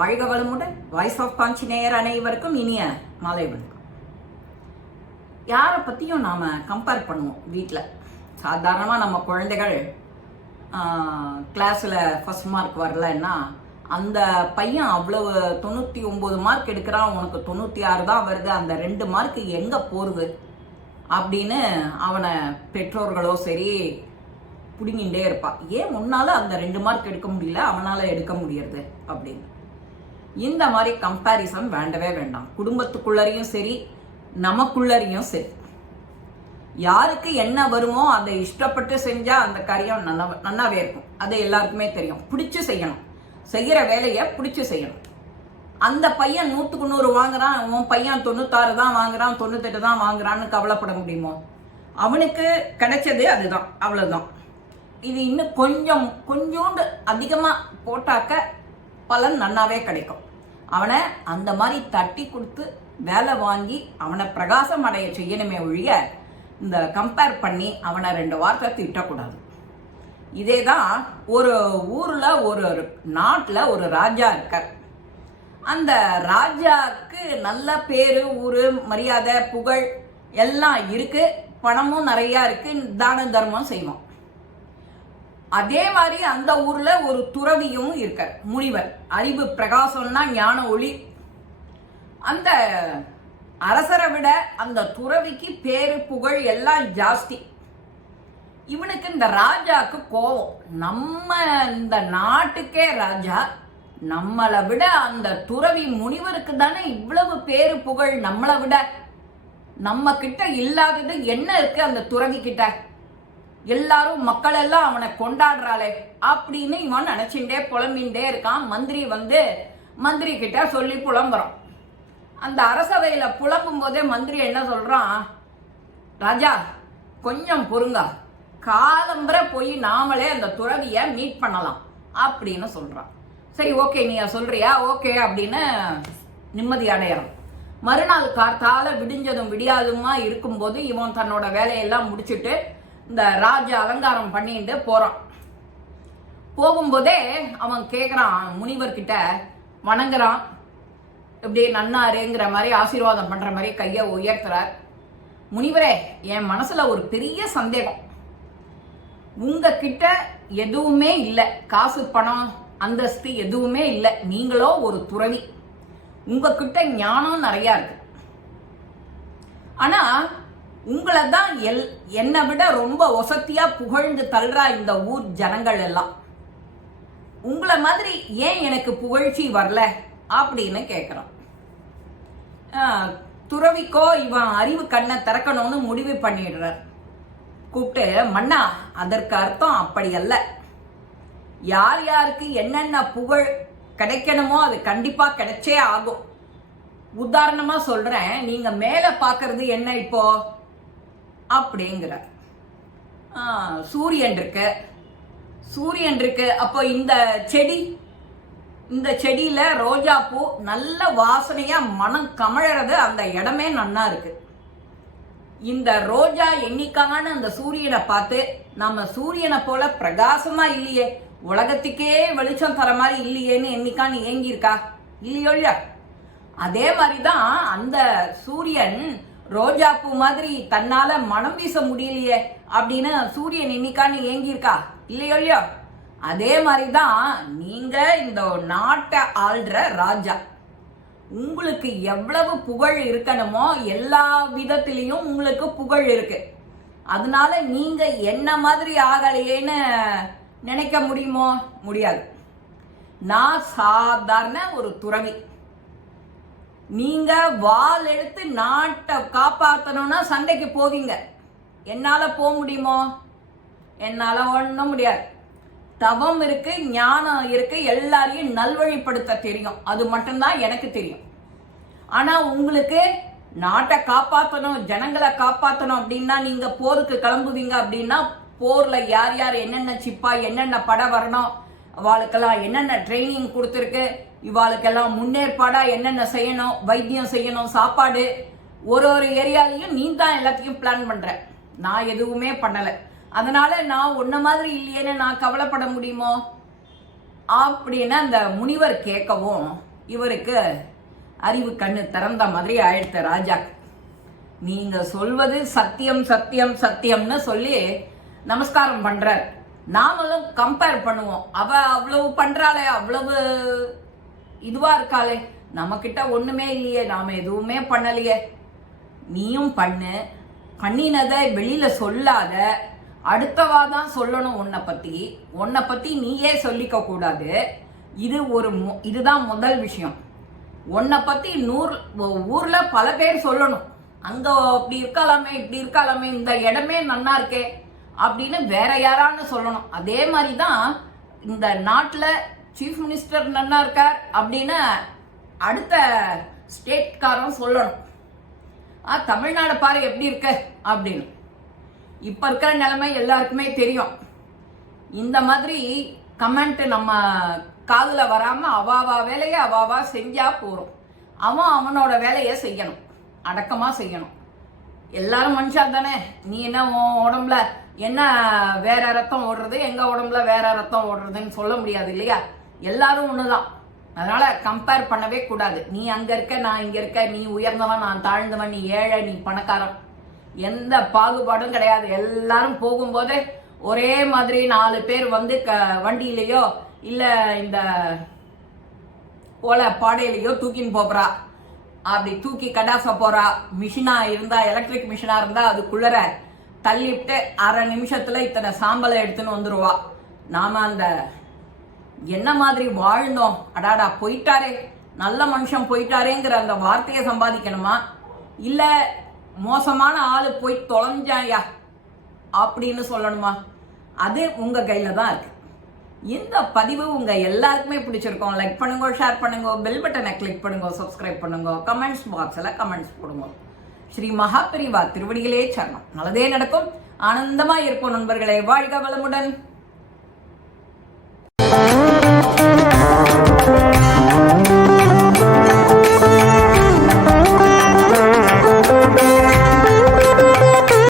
வாழ்க வளமுடன். Voice of காஞ்சி நேயர் அனைவருக்கும் இனிய மாலை வணக்கம். யாரை பற்றியும் நாம் கம்பேர் பண்ணுவோம் வீட்டில். சாதாரணமாக நம்ம குழந்தைகள் கிளாஸில் ஃபர்ஸ்ட் மார்க் வரலன்னா அந்த பையன் அவ்வளவு 99 மார்க் எடுக்கிறான், உனக்கு 96 தான் வருது, அந்த 2 மார்க்கு எங்கே போகிறது அப்படின்னு அவனை பெற்றோர்களோ சரி பிடிங்கிட்டே இருப்பா. ஏன் உன்னால் அந்த 2 மார்க் எடுக்க முடியல, அவனால் எடுக்க முடியறது அப்படின்னு. இந்த மாதிரி கம்பேரிசன் வேண்டவே வேண்டாம். குடும்பத்துக்குள்ளரையும் சரி நமக்குள்ளரையும் சரி. யாருக்கு என்ன வருமோ அதை இஷ்டப்பட்டு செஞ்சா அந்த காரியம் நல்லாவே இருக்கும். அது எல்லாருக்குமே தெரியும். பிடிச்சு செய்யணும், செய்கிற வேலையை பிடிச்சு செய்யணும். அந்த பையன் 100க்கு 100 வாங்குறான், உன் பையன் 96 தான் வாங்குறான், 98 தான் வாங்குறான்னு கவலைப்பட முடியுமோ? அவனுக்கு கிடைச்சது அதுதான், அவ்வளவுதான். இது இன்னும் கொஞ்சோண்டு அதிகமாக போட்டாக்க பலன் நன்னாவே கிடைக்கும். அவனை அந்த மாதிரி தட்டி கொடுத்து வேலை வாங்கி அவனை பிரகாசம் அடைய செய்யணுமே ஒழிய இந்த கம்பேர் பண்ணி அவனை 2 வார்த்தை திட்டக்கூடாது. இதே தான் ஒரு ஊரில் ஒரு நாட்டில் ஒரு ராஜா இருக்கார். அந்த ராஜாவுக்கு நல்ல பேரு, ஊர், மரியாதை, புகழ் எல்லாம் இருக்கு, பணமும் நிறையா இருக்கு, தான தர்மம் செய்வோம். அதே மாதிரி அந்த ஊர்ல ஒரு துறவியும் இருக்க, முனிவர். அறிவு பிரகாசம்னா ஞான ஒளி. அந்த அரசரை விட அந்த துறவிக்கு பேரு புகழ் எல்லாம் ஜாஸ்தி. இவனுக்கு இந்த ராஜாக்கு கோபம். நம்ம இந்த நாட்டுக்கே ராஜா, நம்மளை விட அந்த துறவி முனிவருக்கு தானே இவ்வளவு பேரு புகழ். நம்மளை விட நம்ம கிட்ட இல்லாதது என்ன இருக்கு அந்த துறவி கிட்ட? எல்லாரும் மக்கள் எல்லாம் அவனை கொண்டாடுறாளே அப்படின்னு இவன் நினைச்சுட்டே புலம்பின்ண்டே இருக்கான். மந்திரி கிட்ட சொல்லி புலம்புறான். அந்த அரசவையில புலம்பும் போதே மந்திரி என்ன சொல்றான், ராஜா கொஞ்சம் பொறுங்க, காலம்பரை போய் நாமளே அந்த துறவிய மீட் பண்ணலாம் அப்படின்னு சொல்றான். சரி, ஓகே, நீ சொல்றியா, ஓகே அப்படின்னு நிம்மதி அடையறான். மறுநாள் கார்த்தால விடிஞ்சதும் விடியாதுமா இருக்கும்போது இவன் தன்னோட வேலையெல்லாம் முடிச்சுட்டு இந்த ராஜ அலங்காரம் பண்ணிட்டு போறான். போகும்போதே அவன் கேட்குறான், முனிவர்கிட்ட வணங்குறான். இப்படி நன்னாருங்கிற மாதிரி ஆசீர்வாதம் பண்ற மாதிரி கையை உயர்த்துறார். முனிவரே, என் மனசுல ஒரு பெரிய சந்தேகம். உங்ககிட்ட எதுவுமே இல்லை, காசு பணம் அந்தஸ்து எதுவுமே இல்லை, நீங்களோ ஒரு துறவி, உங்ககிட்ட ஞானம் நிறையா இருக்கு. ஆனா உங்களை தான் என்னை விட ரொம்ப ஒசத்தியா புகழ்ந்து தள்ளுறா இந்த ஊர் ஜனங்கள் எல்லாம். உங்களை மாதிரி ஏன் எனக்கு புகழ்ச்சி வரல அப்படின்னு கேட்குறான். துறவிக்கோ இவன் அறிவு கண்ணை திறக்கணும்னு முடிவு பண்ணிடுறார். கூப்பிட்டு, மன்னா, அதற்கு அர்த்தம் அப்படி அல்ல. யார் யாருக்கு என்னென்ன புகழ் கிடைக்கணுமோ அது கண்டிப்பா கிடைச்சே ஆகும். உதாரணமா சொல்றேன், நீங்க மேல பாக்குறது என்ன இப்போ அப்படிங்கிற சூரியன் இருக்கு. அப்போ இந்த செடியில ரோஜா பூ நல்ல வாசனையா மனம் கமழறது, அந்த இடமே நன்னா இருக்கு. இந்த ரோஜா எண்ணிக்கான அந்த சூரியனை பார்த்து நம்ம சூரியனை போல பிரகாசமா இல்லையே, உலகத்துக்கே வெளிச்சம் தர மாதிரி இல்லையேன்னு என்னைக்கான்னு ஏங்கியிருக்கா? இல்லையோ இல்லையா? அதே மாதிரிதான் அந்த சூரியன் ரோஜா பூ மாதிரி தன்னால மனம் வீச முடியலையே அப்படின்னு சூரியன் இன்னைக்கான்னு ஏங்கியிருக்கா? இல்லையோ இல்லையோ? அதே மாதிரிதான் நீங்க இந்த நாட்டை ஆள்ற ராஜா. உங்களுக்கு எவ்வளவு புகழ் இருக்கணுமோ எல்லா விதத்திலையும் உங்களுக்கு புகழ் இருக்கு. அதனால நீங்க என்ன மாதிரி ஆகலையேன்னு நினைக்க முடியுமோ? முடியாது. நான் சாதாரண ஒரு துறவி. நீங்க வாள் எடுத்து நாட்டை காப்பாற்றணும்னா சண்டைக்கு போவீங்க. என்னால போக முடியுமோ? என்னால ஒன்றும் முடியாது. தவம் இருக்கு, ஞானம் இருக்கு, எல்லாரையும் நல்வழிப்படுத்த தெரியும். அது மட்டும்தான் எனக்கு தெரியும். ஆனா உங்களுக்கு நாட்டை காப்பாற்றணும், ஜனங்களை காப்பாற்றணும் அப்படின்னா நீங்க போருக்கு கிளம்புவீங்க. அப்படின்னா போர்ல யார் யார் என்னென்ன சிப்பா என்னென்ன படை வரணும், அவளுக்கெல்லாம் என்னென்ன ட்ரைனிங் கொடுத்துருக்கு, இவாளுக்கெல்லாம் முன்னேற்பாடா என்னென்ன செய்யணும், வைத்தியம் செய்யணும், சாப்பாடு, ஒரு ஏரியாலையும் நீ தான் எல்லாத்தையும் பிளான் பண்ற. நான் எதுவுமே பண்ணலை. அதனால நான் உன்ன மாதிரி இல்லையேன்னு நான் கவலைப்பட முடியுமோ அப்படின்னு அந்த முனிவர் கேட்கவும் இவருக்கு அறிவு கண்ணு திறந்த மாதிரி ஆயிடுத்த ராஜா. நீங்க சொல்வது சத்தியம் சத்தியம் சத்தியம்னு சொல்லி நமஸ்காரம் பண்றார். நாமளும் கம்பேர் பண்ணுவோம். அவ அவ்வளவு பண்றாளே, அவ்வளவு இதுவா இருக்காளே, நம்ம கிட்ட ஒண்ணுமே இல்லையே, நாம எதுவுமே பண்ணலையே. நீயும் பண்ணு, பண்ணினதை வெளியில சொல்லாத, அடுத்தவாதான் சொல்லணும். உன்னை பத்தி நீயே சொல்லிக்க கூடாது. இதுதான் முதல் விஷயம். உன்னை பத்தி ஊர்ல பல பேர் சொல்லணும். அங்க அப்படி இருக்கலாமே, இப்படி இருக்கலாமே, இந்த இடமே நன்னா இருக்கே அப்படின்னு வேற யாரான்னு சொல்லணும். அதே மாதிரிதான் இந்த நாட்டுல சீஃப் மினிஸ்டர் நன்னா இருக்கார் அப்படின்னு அடுத்த ஸ்டேட்காரன் சொல்லணும். தமிழ்நாடு பாரு எப்படி இருக்க அப்படின்னு. இப்ப இருக்கிற நிலைமை எல்லாருக்குமே தெரியும். இந்த மாதிரி கமெண்ட் நம்ம காதுல வராம அவாவா வேலையை அவாவா செஞ்சா போறோம். அவனோட வேலையை செய்யணும், அடக்கமா செய்யணும். எல்லாரும் மனுஷா தானே. நீ என்ன உடம்புல என்ன வேற ரத்தம் ஓடுறது, எங்க உடம்புல வேற ரத்தம் ஓடுறதுன்னு சொல்ல முடியாது இல்லையா? எல்லாரும் ஒண்ணுதான். அதனால கம்பேர் பண்ணவே கூடாது. நீ அங்க இருக்க, நான் இங்க இருக்க, நீ உயர்ந்தவன், நான் தாழ்ந்தவன், நீ ஏழை, நீ பணக்காரன், எந்த பாகுபாடும் கிடையாது. எல்லாரும் போகும்போது ஒரே மாதிரி 4 பேர் வந்து வண்டியிலேயோ இல்ல இந்த போல பாடையிலையோ தூக்கின்னு போறா. அப்படி தூக்கி கடாச போறா. மிஷினா இருந்தா, எலக்ட்ரிக் மிஷினா இருந்தா அதுக்குள்ளர தள்ளிவிட்டு அரை நிமிஷத்துல இத்தனை சாம்பலை எடுத்துன்னு வந்துருவா. நாம அந்த என்ன மாதிரி வாழ்ந்தோம், அடாடா போயிட்டாரே, நல்ல மனுஷன் போயிட்டாரேங்கிற அந்த வார்த்தையை சம்பாதிக்கணுமா, இல்ல மோசமான ஆளு போய் தொலைஞ்சாயா அப்படின்னு சொல்லணுமா? அது உங்க கையில தான் இருக்கு. இந்த பதிவு உங்க எல்லாருக்குமே பிடிச்சிருக்கோம். லைக் பண்ணுங்க, ஷேர் பண்ணுங்க, பெல் பட்டனை கிளிக் பண்ணுங்க, சப்ஸ்கிரைப் பண்ணுங்க, கமெண்ட்ஸ் பாக்ஸ்ல கமெண்ட்ஸ் போடுங்க. ஸ்ரீ மகாபெரிவா திருவடிகளே சரணம். நல்லதே நடக்கும், ஆனந்தமா இருக்கும் நண்பர்களே. வாழ்க வளமுடன்.